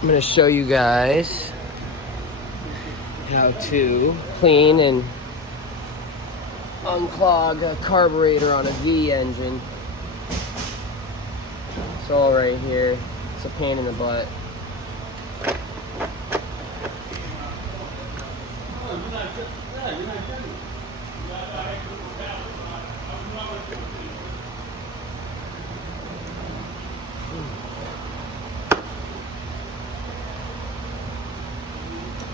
I'm going to show you guys how to clean and unclog a carburetor on a V engine. It's all right here. It's a pain in the butt.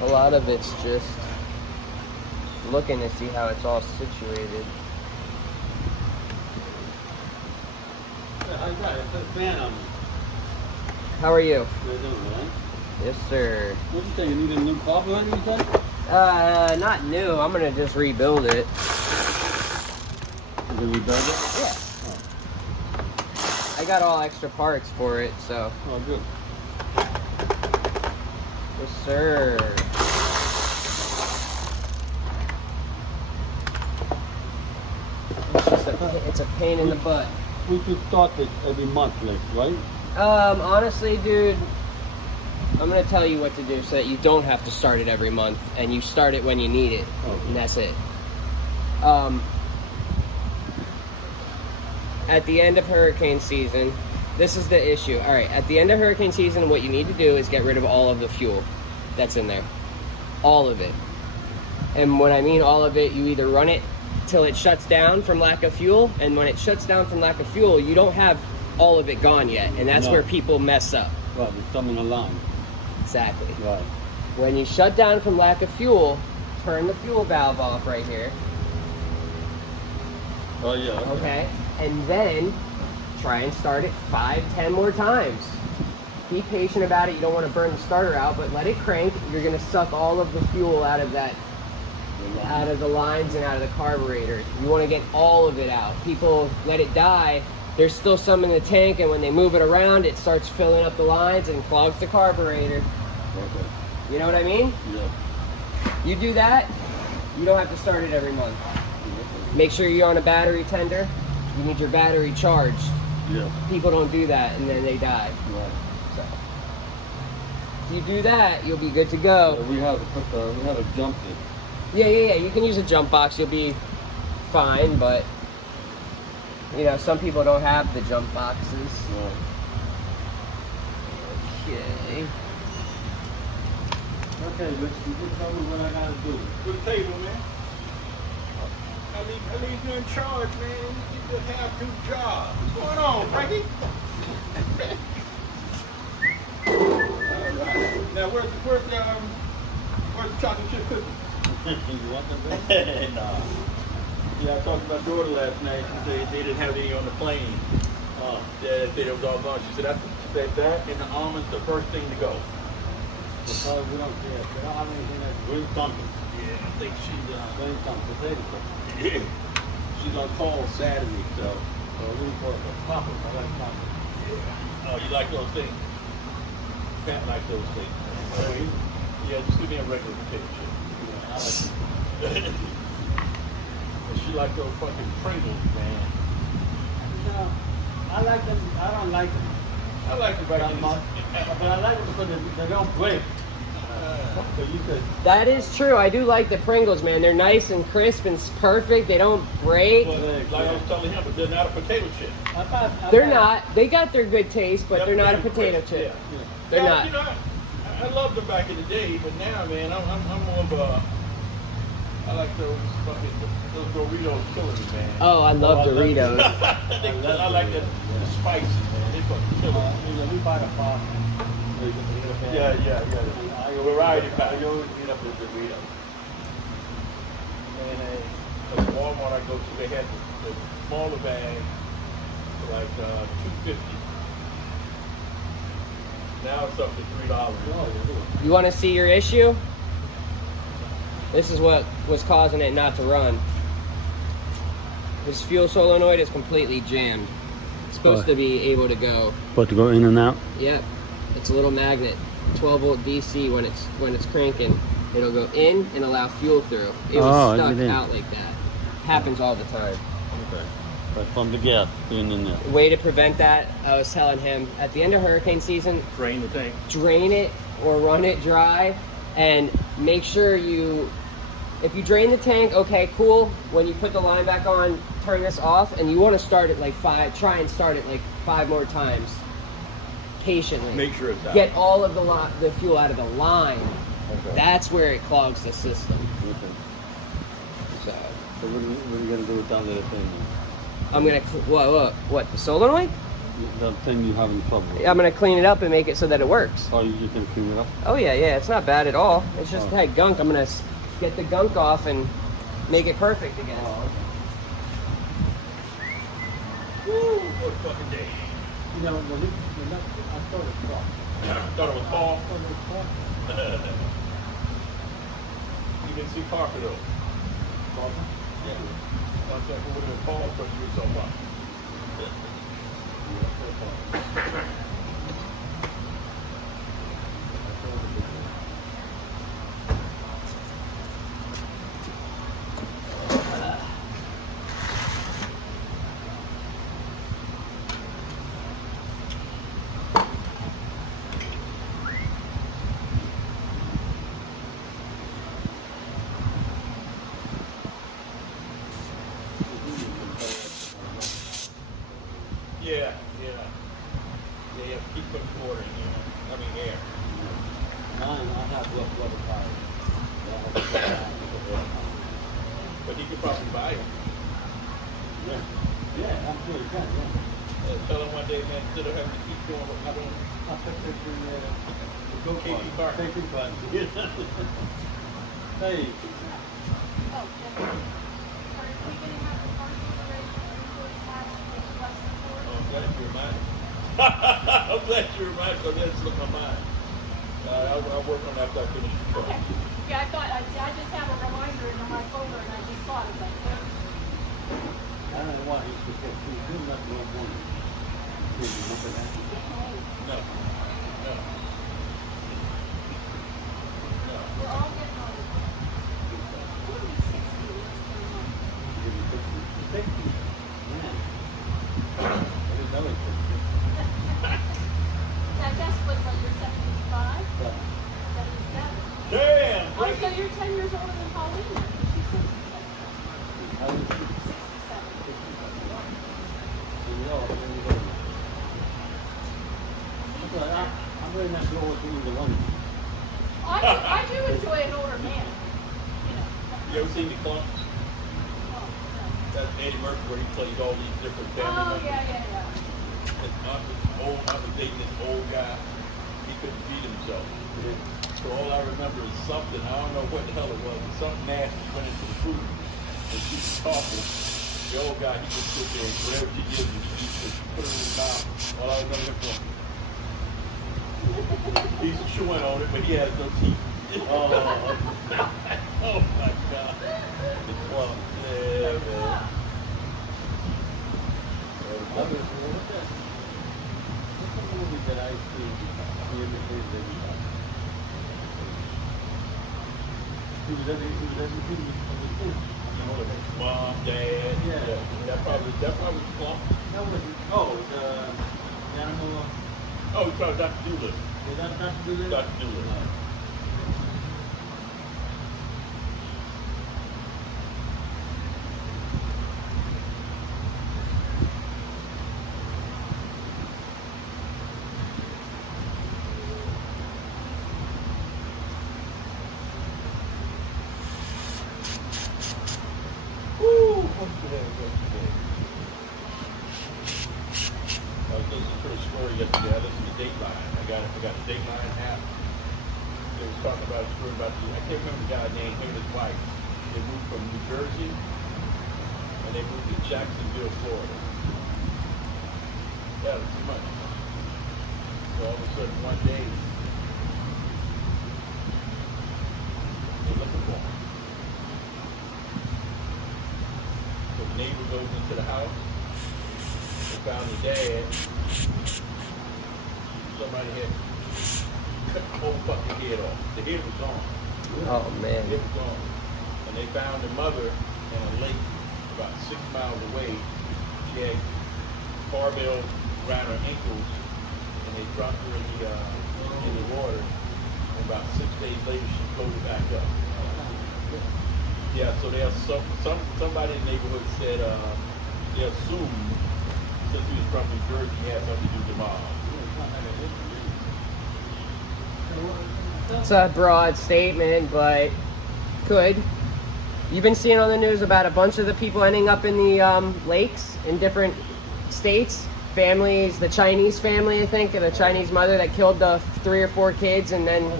A lot of it's just looking to see how it's all situated. How are you? Yes, sir. What you think? You need a new carburetor, you said? Not new. I'm gonna just rebuild it. You can rebuild it? Yeah. Oh. I got all extra parts for it, so. Oh, good. Yes, sir. It's a pain in the butt. We should start this every month, right? Honestly, dude, I'm gonna tell you what to do so that you don't have to start it every month and you start it when you need it, and that's it. At the end of hurricane season, this is the issue. All right, at the end of hurricane season, what you need to do is get rid of all of the fuel that's in there. All of it. And when I mean all of it, you either run it till it shuts down from lack of fuel, and when it shuts down from lack of fuel, you don't have all of it gone yet, and that's where people mess up. Right, there's some in the line. Exactly. Right. When you shut down from lack of fuel, turn the fuel valve off right here. Oh, yeah. Okay? And then try and start it 5-10 more times. Be patient about it. You don't want to burn the starter out, but let it crank. You're going to suck all of the fuel out of that, out of the lines and out of the carburetor. You want to get all of it out. People let it die. There's still some in the tank, and when they move it around, it starts filling up the lines and clogs the carburetor. Okay. You know what I mean? Yeah. You do that, you don't have to start it every month. Make sure you're on a battery tender. You need your battery charged. Yeah. People don't do that, and then they die. Right. So, if you do that, you'll be good to go. We have a jump in. Yeah. You can use a jump box. You'll be fine, but you know, some people don't have the jump boxes. Right. Okay. Okay, Rich, you just tell me what I gotta do. Good table, man. I leave you in charge, man. You just have two jobs. What's going on, Frankie? All right. Now, where's the chocolate chip cookie? You want them? Nah. Yeah, I talked to my daughter last night. She said they didn't have any on the plane. They said it was all gone. She said that and the almonds the first thing to go. Because we don't care. We don't have anything that's green something. Yeah, I think she's Green something, potato something. yeah. She's on call Saturday, so. So we for the poppers. I like poppers. Yeah. Oh, you like those things? Pat like those things. Green? Yeah, just give me a regular potato chip. Yeah, I like it. And she like those fucking Pringles, man. No, I like them. I don't like them I like the that much. But I like them because they don't break. So you could. That is true. I do like the Pringles, man. They're nice and crisp and perfect. They don't break. Well, like I was telling him, but they're not a potato chip. They're not. They got their good taste, but they're not a potato chip. Yeah. They're No, not. You know, I loved them back in the day, but now, man, I'm more of a. I like those Doritos killing me, man. Oh, I love Doritos. I like the spicy, man. They fucking kill me. We buy the pop. Yeah. Variety pack. You always eat up with Doritos. And at Walmart I go to, they had the smaller bag for like $2.50. Now it's up to $3. You want to see your issue? This is what was causing it not to run. This fuel solenoid is completely jammed. It's supposed to be able to go. Supposed to go in and out? Yep. It's a little magnet. 12 volt DC when it's cranking. It'll go in and allow fuel through. It was stuck out like that. Happens all the time. Okay. Right from the gas being in there. Way to prevent that, I was telling him, at the end of hurricane season, Drain the tank. drain it or run it dry, and make sure if you drain the tank, okay, cool. When you put the line back on, turn this off, and you want to start it like 5, try and start it like 5 more times, patiently. Make sure it's out. Get all of the fuel out of the line. Okay. That's where it clogs the system. Okay. So So what are you gonna do with that little thing? I'm gonna what the solenoid? That thing you having trouble with? I'm gonna clean it up and make it so that it works. Oh, you just can clean it up? Oh yeah, it's not bad at all. It's just Oh. had gunk. I'm gonna get the gunk off and make it perfect again. Woo, what a fucking day. You know, I thought it was soft. Thought it was fall. I thought it was soft. You didn't see Parker though. Soft? Yeah. Once that would have fallen, so you yourself up. Yeah, keep putting water in there. I mean air. Mine, I have rubber tires. But you could probably buy them. Yeah. Yeah, I'm sure you can, yeah. Tell them one day, man, instead of having to keep doing what I'm doing. I'll take picture in the go Katie Clark. Take your button. Hey. Oh, Jennifer. Are we gonna have a partial duration inventory tax with less than Oh, 4? I'm glad you reminded me. I'm glad you reminded me. That slipped my mind. I'll work on that after I finish the truck. Okay. Yeah, I thought, I just have a reminder in my folder and I just thought, it's like, I don't know why he's doing nothing like one. No. No. No. we're all getting older. I'm gonna be 60 this Thank you. Yeah. I guess what, you're 75? 77? Damn! Oh, so you're 10 years older than Pauline then, 'cause she's 67. I was 67. I'm very much lower to the one. I do enjoy an older man, you know. You ever seen the clump? Oh, no. That's Eddie Murphy where he played all these different family Oh, members. yeah. I was dating this old guy. He couldn't feed himself. So all I remember is something, I don't know what the hell it was, but something nasty went into the food. And she was talking. The old guy, he just sit there and whatever she gives him, he just put it in his mouth. All I remember him from. He's chewing on it, but he has no teeth. Oh my God. Well, yeah, man. What's the movie that I see here before the He was every Mom, dad, Yeah. That probably Plump. That was, the animal, Oh, we probably Dr. Doolittle. is that Dr. Doolittle? Dr. Doolittle. Woo! What's today? I was listening to a story yesterday. I listened to Dateline. I got a Dateline app. They was talking about a story about I can't remember the guy's name, him and his wife. They moved from New Jersey and they moved to Jacksonville, Florida. Yeah, it was too much. So all of a sudden one day they're looking for him. So the neighbor goes into the house. They found the dad. Somebody had cut the whole fucking head off. The head was gone. Oh The man. head was gone. And they found the mother in a lake about 6 miles away. She she had barbell around her ankles, and they dropped her in the water. And about 6 days later, she floated back up. Yeah, so there's somebody in the neighborhood said they assumed since he was from New Jersey, he had something to do with mom. It's a broad statement, but could. You've been seeing on the news about a bunch of the people ending up in the lakes in different states. Families, the Chinese family, I think, and the Chinese mother that killed the 3 or 4 kids, and then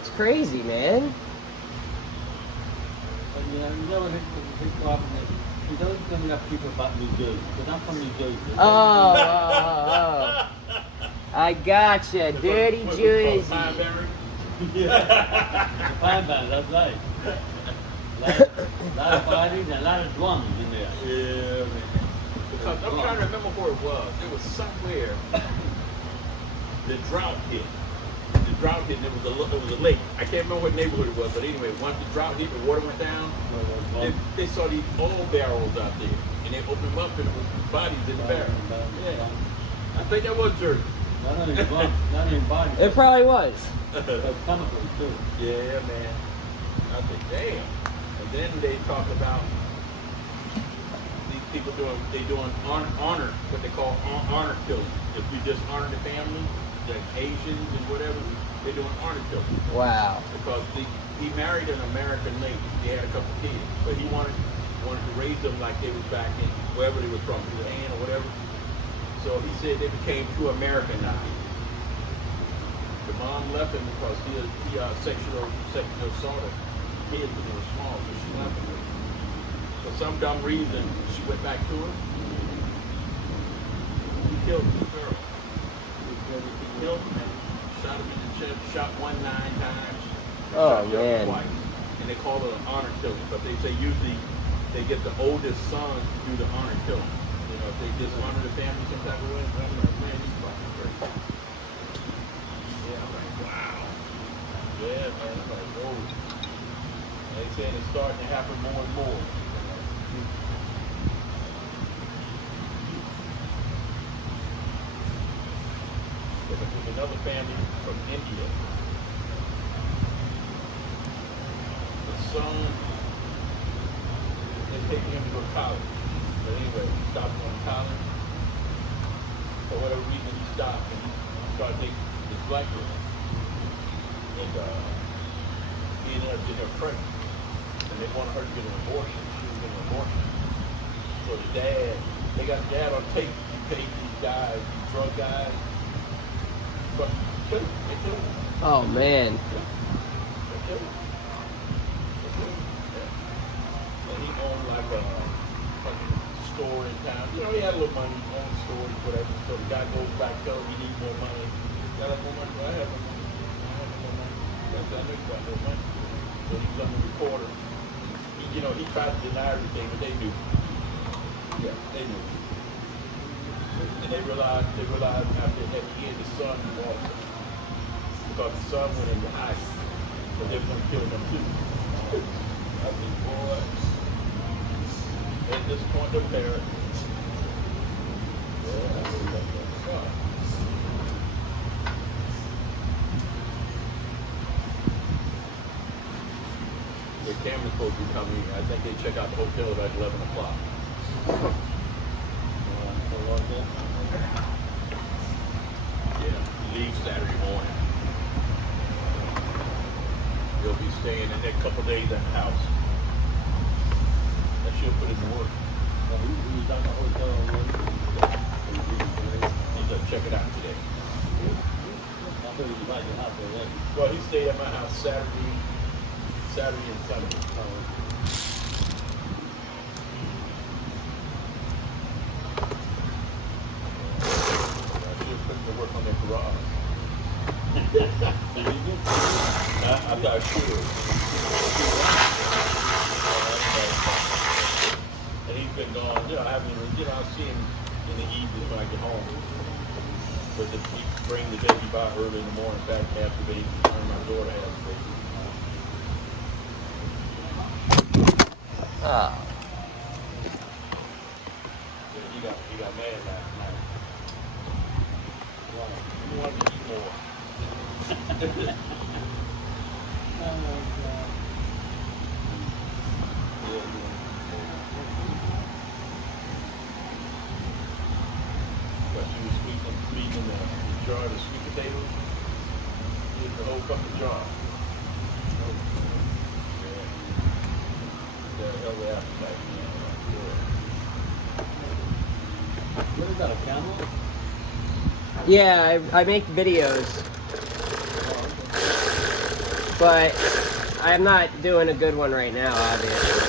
it's crazy, man. But you know what the big problem is? You don't bring up people about New Jersey, because I'm from New Jersey. Oh. I gotcha. Dirty Jersey. Yeah. The Pine Band, that's right. A lot of parties and a lot of drums in there. Yeah, man. Because I'm trying to remember where it was. It was somewhere the drought hit. The drought hit, and it was a lake. I can't remember what neighborhood it was, but anyway, once the drought hit, the water went down. They saw these oil barrels out there, and they opened them up, and it was bodies in the barrel. Yeah, I think that was Jersey. Not even bodies. It probably was. But chemicals too. Yeah, man. I think, damn. And then they talk about these people doing honor, what they call honor killing. If you just honor the family, the Asians and whatever, they're doing honor killing. Wow. Because he married an American lady. He had a couple kids, but he wanted to raise them like they was back in wherever they was from, Japan or whatever. So he said they became too Americanized. The mom left him because he sexual assaulted kids when they were small, so she left him. For some dumb reason, she went back to him. He killed the girl. He killed him and shot him in the chest, shot 9 times. Oh, shot the other man. twice. And they call it an honor killing, but they say usually they get the oldest son to do the honor killing. You know, if they dishonor the family some type of way, I'm like, man, he's fucking crazy. Yeah, I'm like, wow. Yeah, man, I'm like, whoa. They saying it's starting to happen more and more. There's another family from India. The son, they're taking him to a college. But anyway, he stopped going to college. For whatever reason, he stopped and he started dating this black girl. And he ended up getting her pregnant. And they wanted her to get an abortion. She was getting an abortion. So the dad, they got the dad on tape. He paid these guys, these drug guys. But they killed him. Oh, man. They killed him. Yeah. And he owned like a fucking store in town. You know, he had a little money, he owned stores, whatever. So the guy goes back, tells him he needs more money. Got more money? Well, I have no money. I have no money. That's I know you got no money. So he was on the recorder. He tried to deny everything, but they knew. Yeah, they knew. And they realized after that year the son was also. Because the son went into hiding. So they were going to kill him too. I said, boy, they disappoint their parents. Yeah, I really love that. God. The camera's supposed to be coming. I think they check out the hotel at 11 o'clock. Yeah, leave Saturday morning. He'll be staying the next couple days at the house. And she'll put it to work. He's at the hotel already. He's gonna check it out today. I thought he was by your house already. Well, he stayed at my house Saturday and Sunday. Put to work on their garage. I thought I should. And he's been gone. I haven't even, I'll see him in the evening when I get home. But he bring the baby by early in the morning, back after baby, and my daughter has baby. Ah. he got mad last night. He wanted to eat more. Oh my God. But she was sweetening the jar of sweet potatoes. Ate the whole fucking jar. The hell the appetite, man. What is that, a camel? Yeah, I make videos, but I'm not doing a good one right now, obviously.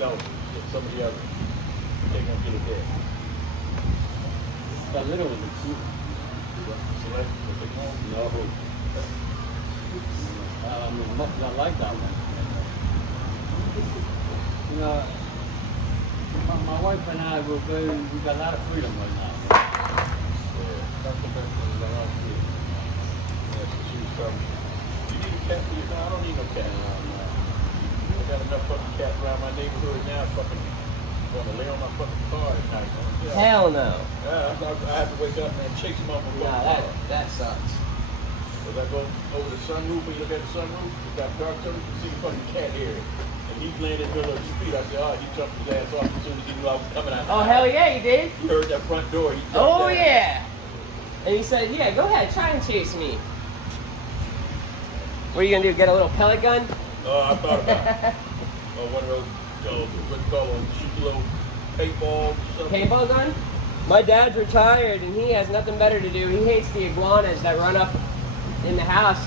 No, some of the others. They're gonna get it there. That little one is cute. Select what they call No. I mean, I like that one. You know, my wife and I will go, we got a lot of freedom right now. that's the best one around here. That's what she was telling me. You need a cat for your I don't need no cat around now. I got enough fucking cats around my neighborhood now, fucking gonna lay on my fucking car at night. Yeah. Hell no. Yeah, I have to wake up and chase them off my fucking car. That sucks. As I go over the sunroof, and you look at the sunroof, it's got dark color, you can see the fucking cat here. And he's laying in the middle of the street. I said, oh, he jumped his ass off as soon as he knew I was coming out. Oh, hell yeah, you did? He heard that front door. He jumped Oh, down. yeah. And he said, yeah, go ahead, try and chase me. What are you going to do, get a little pellet gun? I thought about it. One of those, what you call them, shoot little paintballs or something. Paintball gun? My dad's retired and he has nothing better to do. He hates the iguanas that run up in the house.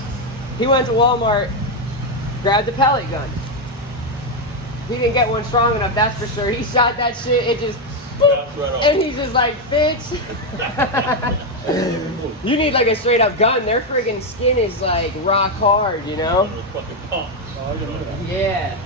He went to Walmart, grabbed a pellet gun. He didn't get one strong enough, that's for sure. He shot that shit, it just boop, Bounced right off. and he's just like, bitch. You need like a straight up gun. Their friggin' skin is like rock hard, you know? One of those fucking pumps. Oh, I didn't know that. Yeah.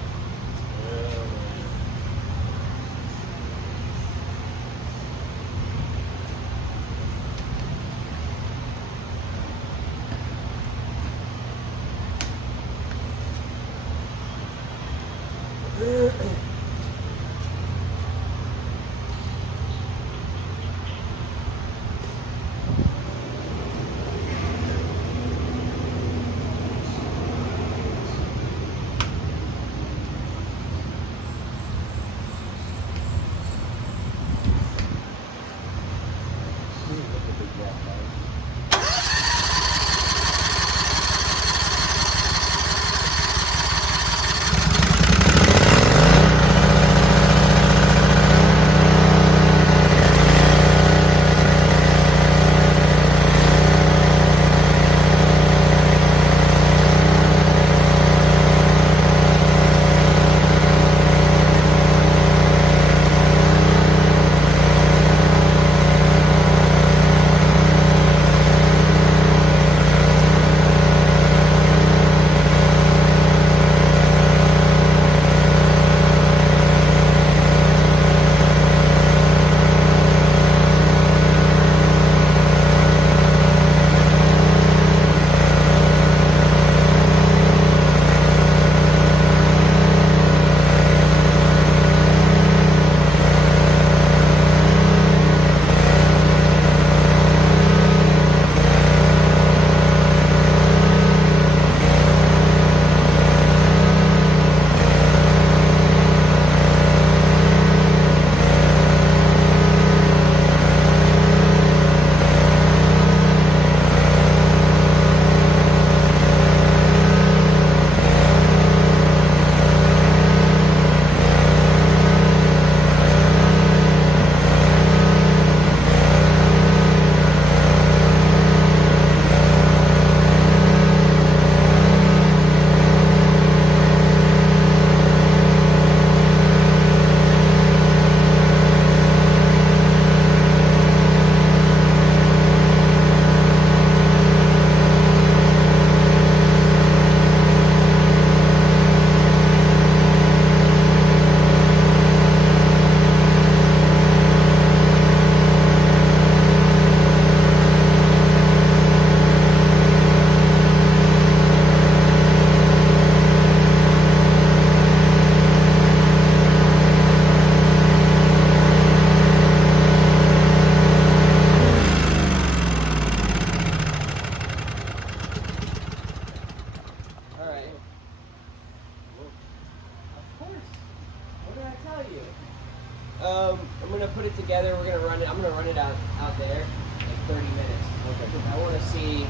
I'm gonna put it together. We're gonna run it. I'm gonna run it out there like 30 minutes. Okay. I want to see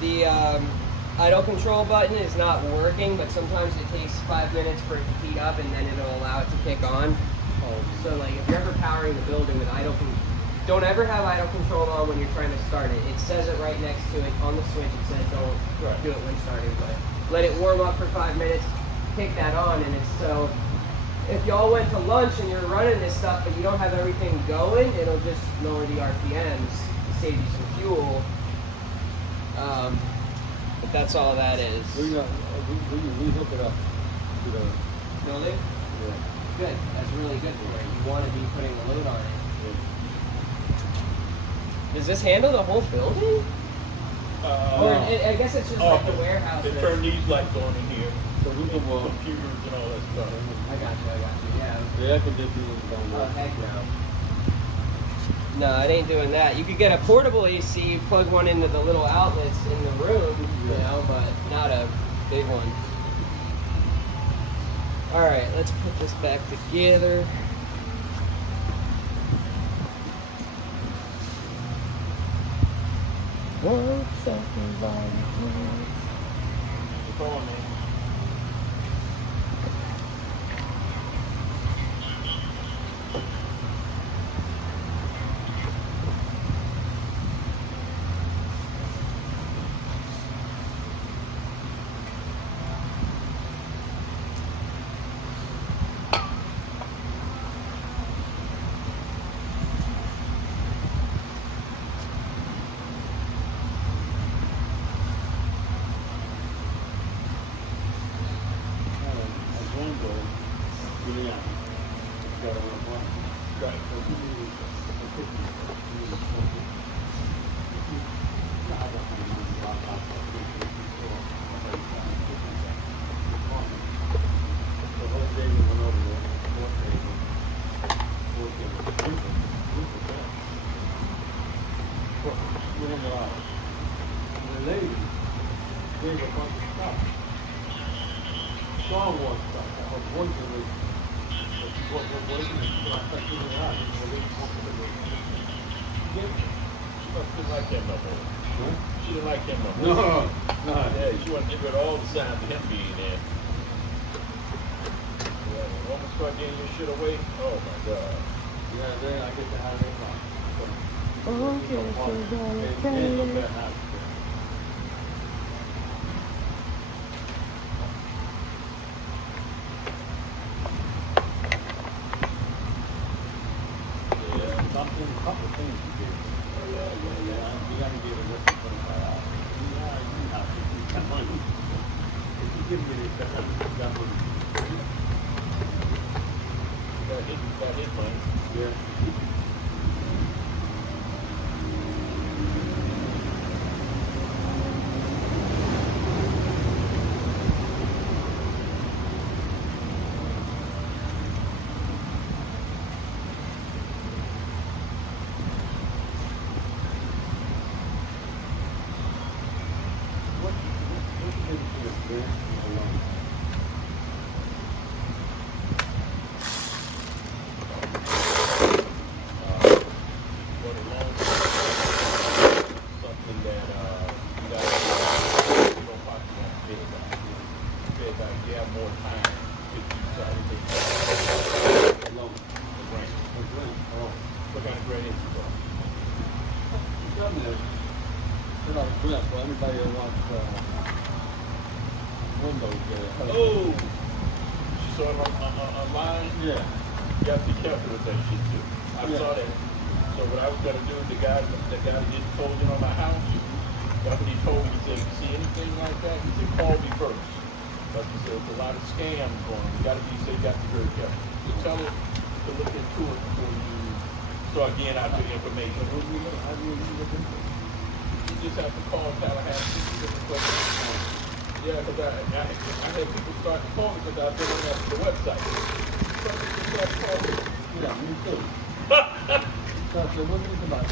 the idle control button is not working, but sometimes it takes 5 minutes for it to heat up, and then it'll allow it to kick on. Oh, So like if you're ever powering the building with don't ever have idle control on when you're trying to start it. It says it right next to it on the switch. It says don't do it when starting, but let it warm up for 5 minutes, kick that on, and it's so. If y'all went to lunch and you're running this stuff, but you don't have everything going, it'll just lower the RPMs, save you some fuel. But that's all that is. we hook it up to the Building? yeah. Good. That's really good for it. You want to be putting a load on it. Does this handle the whole building? Or I guess it's just like the warehouse. They turn these lights on in here. So we can walk. Computers and all that stuff. I got you. Yeah. The air conditioning is on Oh, there. heck no. No, it ain't doing that. You could get a portable AC, you plug one into the little outlets in the room, you know, but not a big one. Alright, let's put this back together. One second, It's on, man. She didn't like him no more. She didn't like him no more. No. Yeah, she wanted to get rid of all the signs of him being there. Yeah, when woman start getting your shit away, oh my God. Yeah, then I get to have it. Something, a couple things you do. Yeah. You gotta give it a 25 hours. Yeah, you have to keep that money. If you give me this, that money. Got his money. Yeah. For everybody that wants windows there. Oh, you saw it online? Yeah. You have to be careful with that shit too. I saw that. So what I was gonna do, the guy that did closing on my house, that's what he told me. He said, if you see anything like that, he said, call me first. But he said, there's a lot of scams going on. You gotta be very careful. So tell him to look into it before you start getting out your information. How do you look into it? You just have to call Tallahassee. Yeah, because I had people start to call me because I've been on the website. Some people start calling. Yeah, me too. So what is it about?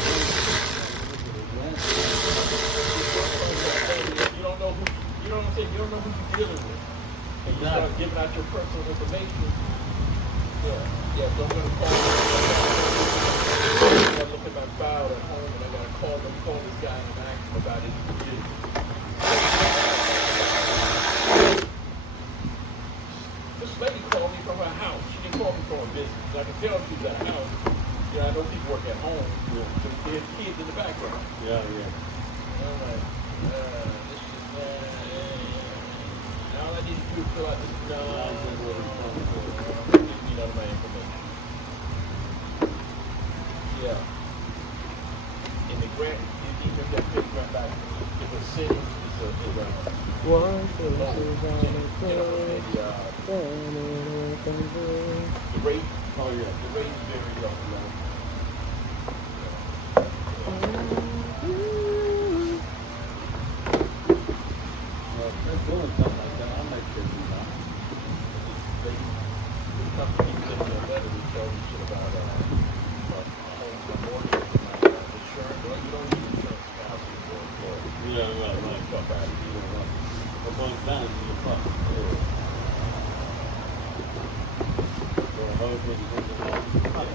You don't know who you know what I'm saying. You don't know who you're dealing with. And you start giving out your personal information. Yeah. Yeah, so I'm gonna call. I gotta look at my file at home, and I gotta call this guy and ask him about his business. This lady called me from her house. She didn't call me from her business. I can tell she's at her house. Yeah, I know people work at home. Yeah. So they have kids in the background. Yeah, yeah. And I'm like, this is all I need to do is fill out this. No, give me none of my information. Yeah. And the grant, even if that big grant back, if a city is a One, two, low, three, the rate, Oh, yeah. the rate is very low. Well, if they're doing something like that, I'll make sure you know. The company sent me a letter to tell me shit about home mortgage and insurance. Well, you don't need insurance now, so you're going for it. Yeah, right, Run right. fuck out of here. Yeah, right. But going down, you're fucked. So the whole thing is in the law.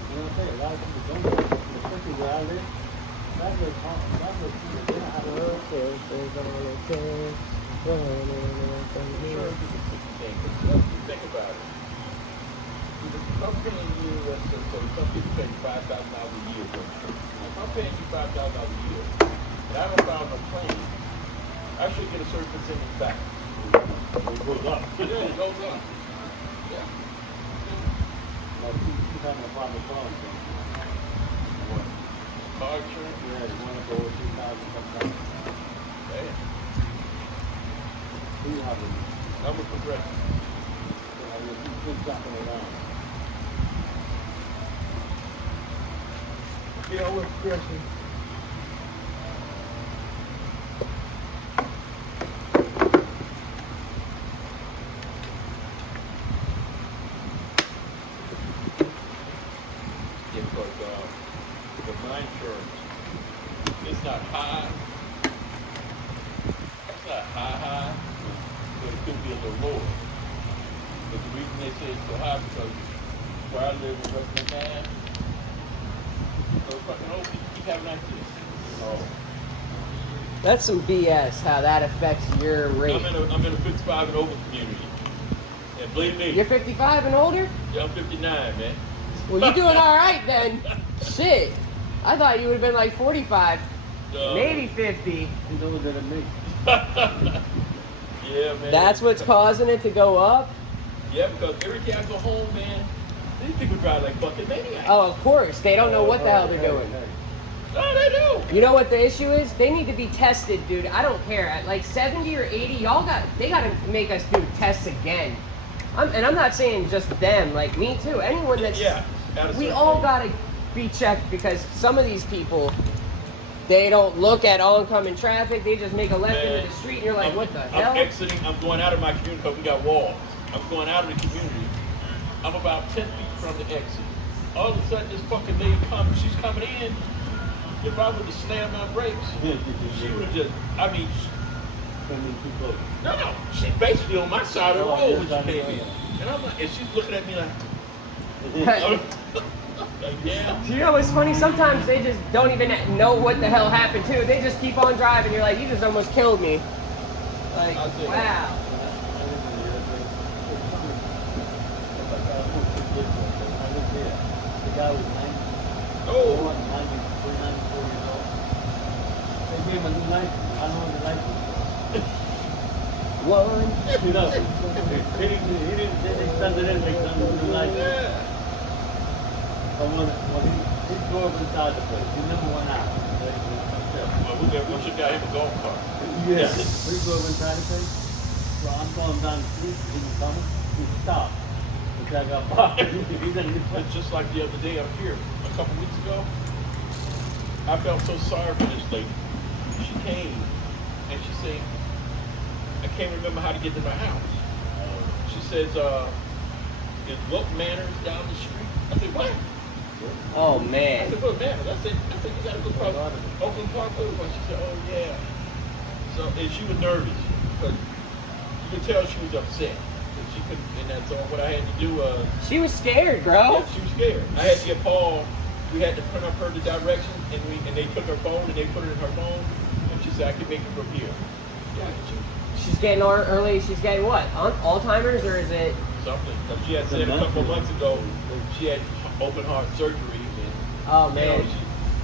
You know what I'm saying? A lot of people don't know, especially where I live. That was hard. That was people don't have a Insurance is a big thing. Because you think about it. If I'm paying you, let's just say, some people pay $5,000 a year for insurance. If I'm paying you $5,000 a year, and I don't file no claim, I should get a certain percentage back. It goes up. Yeah, it goes up. Yeah. Like, she's having a problem with cars. Car insurance, Yeah, you want to go over 2,000 sometimes. man. Who you having? I'm a progressive. You keep jumping around. Yeah, we're progressing. Yeah, because with my insurance, it's not high. It's not high, but it could be a little lower. But the reason they say it's so high because where I live in West Mass, those fucking old people keep having accidents. Oh. That's some BS. How that affects your rate. I'm in a 55 and over community. And believe me, You're 55 and older? yeah, I'm 59, man. Well, you're doing all right then. Shit. I thought you would have been like 45, maybe 50. He's older than me. Yeah, man. That's what's causing it to go up? Yeah, because every day I go home, man, these people drive like fucking maniacs. Oh, of course. They don't know what the hell they're doing. No, they do. You know what the issue is? They need to be tested, dude. I don't care. At like 70 or 80, they gotta make us do tests again. And I'm not saying just them, like me too. Anyone that's, Yeah. we all gotta be checked because some of these people, they don't look at oncoming traffic. They just make a left into the street and you're like, what the hell? I'm exiting. I'm going out of my community because we got walls. I'm going out of the community. I'm about 10 feet from the exit. All of a sudden, this fucking lady comes. She's coming in. If I would have slammed my brakes, she would have just, I mean, Coming too close. no, she's basically on my side of the road when yes, I she came know. in. And I'm like, and she's looking at me like, like, yeah. You know what's funny? Sometimes they just don't even know what the hell happened too. They just keep on driving. You're like, you just almost killed me. Like, I'll tell you. wow. The guy was 90. Oh, 94 years old. They gave him a new license. I don't know what the license One. was. You know, he didn't, they extended it, they extended the new license. yeah. But when he drove inside the place, he never went out. Well, we should got him a golf cart. Yes. We drove inside the place. So I'm going down the street, he was coming, he stopped. I got parked. He didn't. It's just like the other day up here, a couple weeks ago. I felt so sorry for this lady. She came and she said, I can't remember how to get to my house. She says, is what Manors down the street? I said, what? Oh I man. said, what Manors? I said, you gotta go across Oakland Park Boulevard. She said, oh yeah. So, and she was nervous, but you could tell she was upset. And she couldn't, and that's all what I had to do. She was scared, bro. Yeah, she was scared. I had to get Paul. We had to print up her the directions, and they took her phone and they put it in her phone, and she said I can make it from here. Yeah, She's getting early. She's getting what? Alzheimer's, or is it? something. 'Cause she had said a couple of months ago she had open heart surgery. And, Oh you man.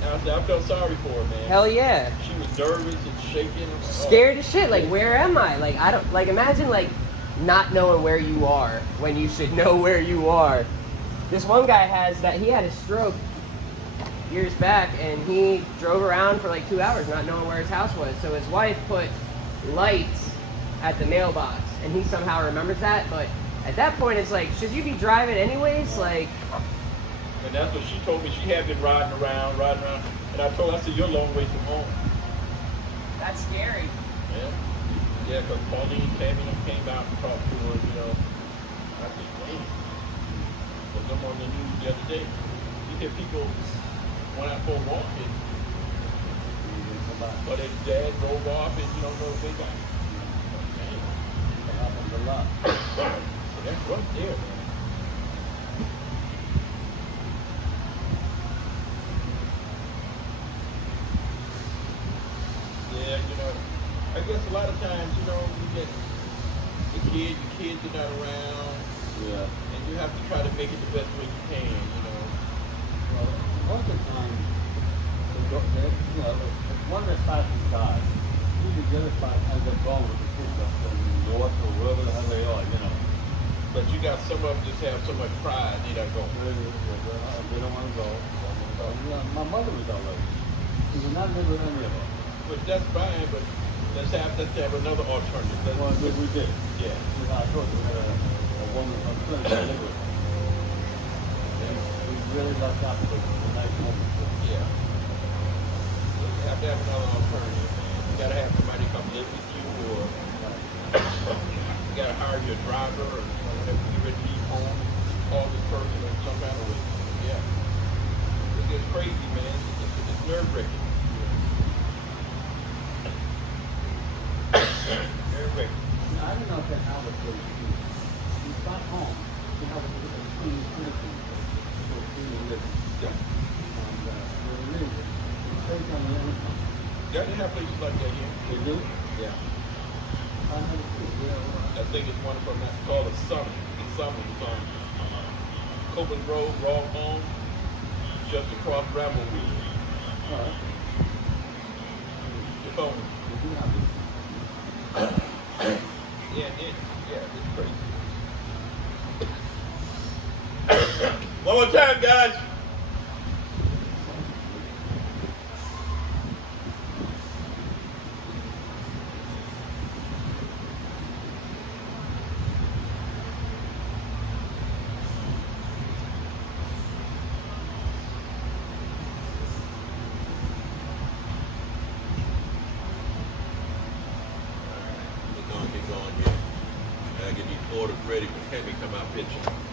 know, I felt sorry for her, man. Hell yeah. She was nervous and shaking. Scared as shit. Like, where am I? Like, I don't. Like, imagine like not knowing where you are when you should know where you are. This one guy has that. He had a stroke years back, and he drove around for like 2 hours not knowing where his house was. So his wife put lights at the mailbox, and he somehow remembers that. But at that point, it's like, should you be driving anyways? Like, And that's what she told me. She had been riding around. And I told her, I said, you're a long way from home. that's scary. Yeah. Yeah, because Pauline came out and talked to her, you know. I said, man. But them on the news the other day, you hear people went out for a walk and but their dad drove off and you don't know if they got it. That happens a lot. So that's right there, man. Yeah, you know, I guess a lot of times, you know, you get the kids are not around, Yeah. and you have to try to make it the best way you can, you know. Well, most of the time, you know, if one of the spots is died, usually the other spot ends up going with the kids up from north or wherever the hell they are, you know. But you got some of them just have so much pride, they don't go. They don't want to go. You know, my mother was that way. She would not live with any of us. But that's fine, but let's have another alternative. Well, we did. Yeah. I told you we had a woman from Clinton to live with. And we really lucked out with a nice woman. Yeah. You have to have another alternative, man. You gotta have somebody come live with you, or you gotta hire your driver, or whenever you're ready to leave home, call this person in some kind of way. Yeah. It gets crazy, man. It's nerve-wracking. Nerve-wracking. You know, I don't know if that's how it goes. She's back home. She has a clean citizen. So clean and living. Yeah. And where it is, it's based on the income. Got to have places like that here. They do? Yeah. I have a kid, yeah. I think it's one of them that's called a summit. The summit is on Copeland Road, Raw Home, just across Ravelweed. All right. Your phone. We do have this. Yeah, it's crazy. One more time, guys. Get going here. I get these orders ready for Henry come out pitching.